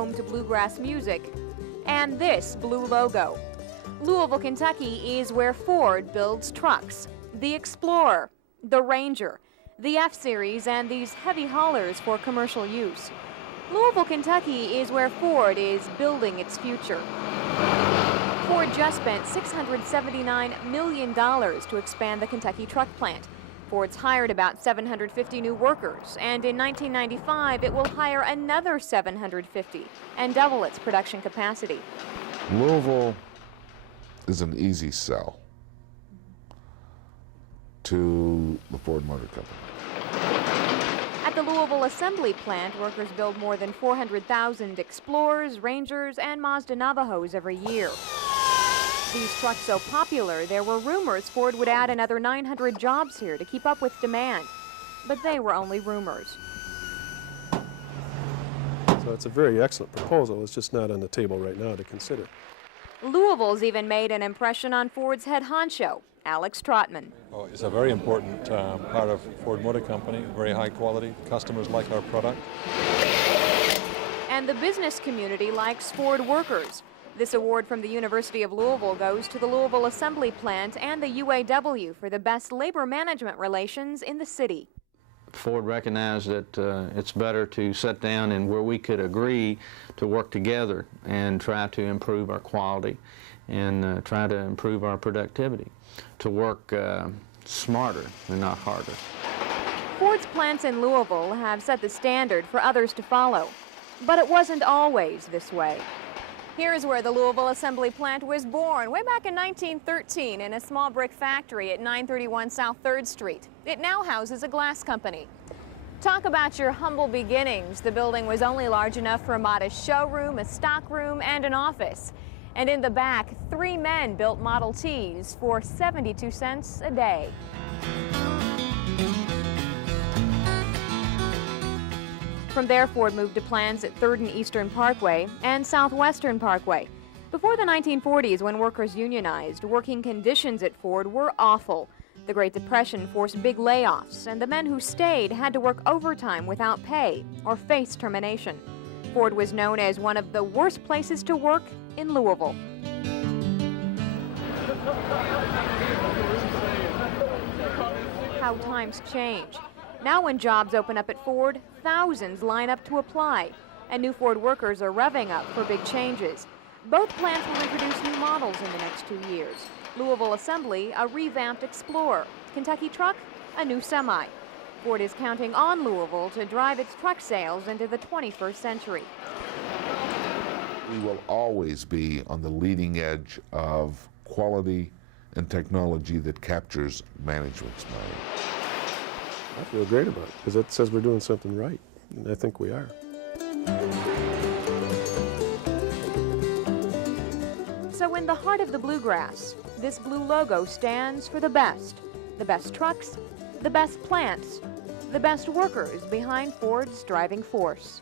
home to bluegrass music, and this blue logo. Louisville, Kentucky is where Ford builds trucks. The Explorer, the Ranger, the F-Series, and these heavy haulers for commercial use. Louisville, Kentucky is where Ford is building its future. Ford just spent $679 million to expand the Kentucky truck plant. Ford's hired about 750 new workers, and in 1995 it will hire another 750 and double its production capacity. Louisville is an easy sell to the Ford Motor Company. At the Louisville assembly plant, workers build more than 400,000 Explorers, Rangers, and Mazda Navajos every year. These trucks so popular, there were rumors Ford would add another 900 jobs here to keep up with demand. But they were only rumors. So it's a very excellent proposal. It's just not on the table right now to consider. Louisville's even made an impression on Ford's head honcho, Alex Trotman. Oh, it's a very important part of Ford Motor Company, very high quality. Customers like our product. And the business community likes Ford workers. This award from the University of Louisville goes to the Louisville Assembly Plant and the UAW for the best labor management relations in the city. Ford recognized that it's better to sit down and where we could agree to work together and try to improve our quality and try to improve our productivity, to work smarter and not harder. Ford's plants in Louisville have set the standard for others to follow, but it wasn't always this way. Here's where the Louisville Assembly Plant was born, way back in 1913 in a small brick factory at 931 South 3rd Street. It now houses a glass company. Talk about your humble beginnings. The building was only large enough for a modest showroom, a stockroom, and an office. And in the back, 3 men built Model Ts for 72 cents a day. From there, Ford moved to plants at 3rd and Eastern Parkway and Southwestern Parkway. Before the 1940s, when workers unionized, working conditions at Ford were awful. The Great Depression forced big layoffs, and the men who stayed had to work overtime without pay or face termination. Ford was known as one of the worst places to work in Louisville. How times change. Now when jobs open up at Ford, thousands line up to apply, and new Ford workers are revving up for big changes. Both plants will introduce new models in the next 2 years. Louisville Assembly, a revamped Explorer. Kentucky Truck, a new semi. Ford is counting on Louisville to drive its truck sales into the 21st century. We will always be on the leading edge of quality and technology that captures management's mind. I feel great about it because it says we're doing something right, and I think we are. So in the heart of the Bluegrass, this blue logo stands for the best trucks, the best plants, the best workers behind Ford's driving force.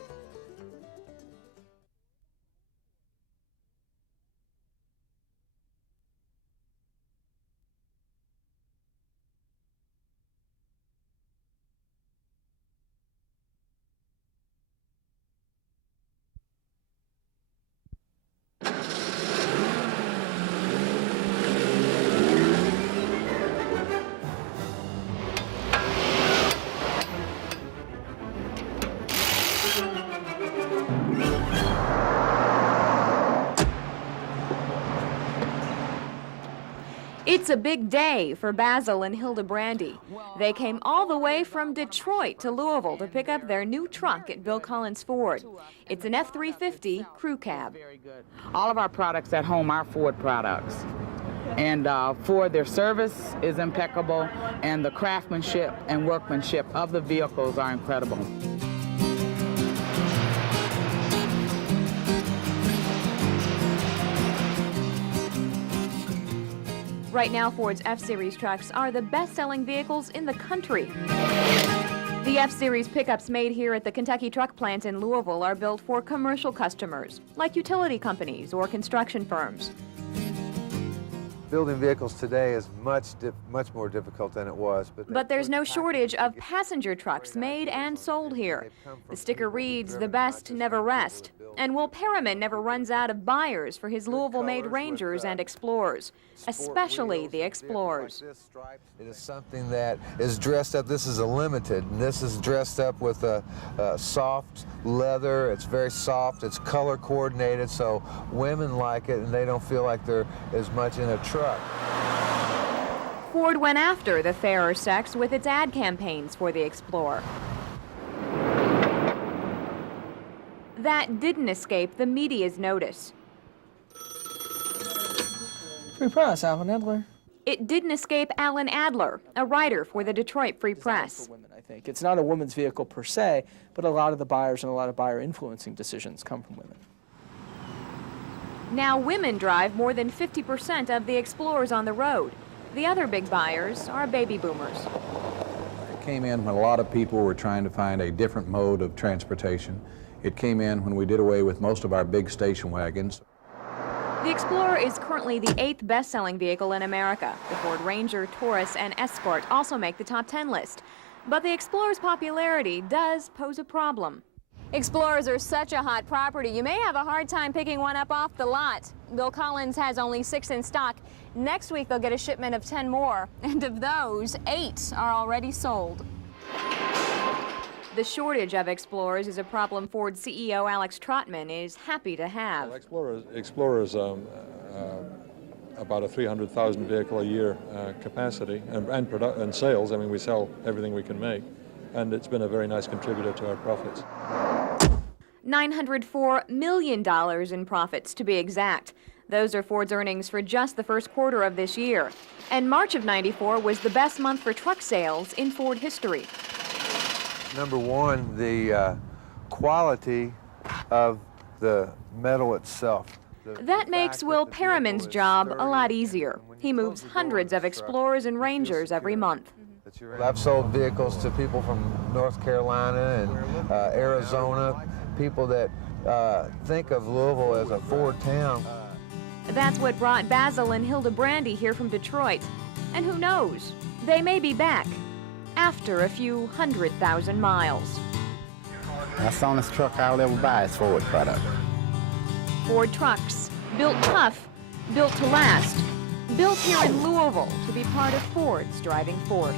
It's a big day for Basil and Hilda Brandy. They came all the way from Detroit to Louisville to pick up their new truck at Bill Collins Ford. It's an F-350 crew cab. All of our products at home are Ford products. And Ford, their service is impeccable, and the craftsmanship and workmanship of the vehicles are incredible. Right now, Ford's F-Series trucks are the best-selling vehicles in the country. The F-Series pickups made here at the Kentucky Truck Plant in Louisville are built for commercial customers, like utility companies or construction firms. Building vehicles today is much more difficult than it was. But there's no shortage of passenger trucks made and sold here. The sticker reads, "The best never rest." And Will Perriman never runs out of buyers for his Louisville-made Rangers and Explorers, especially the Explorers. It is something that is dressed up. This is a limited, and this is dressed up with a soft leather. It's very soft. It's color coordinated, so women like it, and they don't feel like they're as much in a truck. Ford went after the fairer sex with its ad campaigns for the Explorer. That didn't escape the media's notice. Free press, Alan Adler. It didn't escape Alan Adler, a writer for the Detroit Free Press. For women, I think. It's not a woman's vehicle per se, but a lot of the buyers and a lot of buyer influencing decisions come from women. Now women drive more than 50% of the Explorers on the road. The other big buyers are baby boomers. It came in when a lot of people were trying to find a different mode of transportation. It came in when we did away with most of our big station wagons. The Explorer is currently the 8th best-selling vehicle in America. The Ford Ranger, Taurus, and Escort also make the top 10 list. But the Explorer's popularity does pose a problem. Explorers are such a hot property, you may have a hard time picking one up off the lot. Bill Collins has only 6 in stock. Next week they'll get a shipment of 10 more, and of those, 8 are already sold. The shortage of Explorers is a problem Ford CEO Alex Trotman is happy to have. Well, Explorer is about a 300,000 vehicle a year capacity and sales. I mean, we sell everything we can make, and it's been a very nice contributor to our profits. $904 million in profits, to be exact. Those are Ford's earnings for just the first quarter of this year. And March of '94 was the best month for truck sales in Ford history. Number one, the quality of the metal itself. That makes Will Perriman's job a lot easier. He moves hundreds of Explorers and Rangers every month. I've sold vehicles to people from North Carolina and Arizona, people that think of Louisville as a Ford town. That's what brought Basil and Hilda Brandy here from Detroit. And who knows, they may be back after a few 100,000 miles. That's the honest truck I'll ever buy is Ford product. Ford trucks, built tough, built to last, built here in Louisville to be part of Ford's driving force.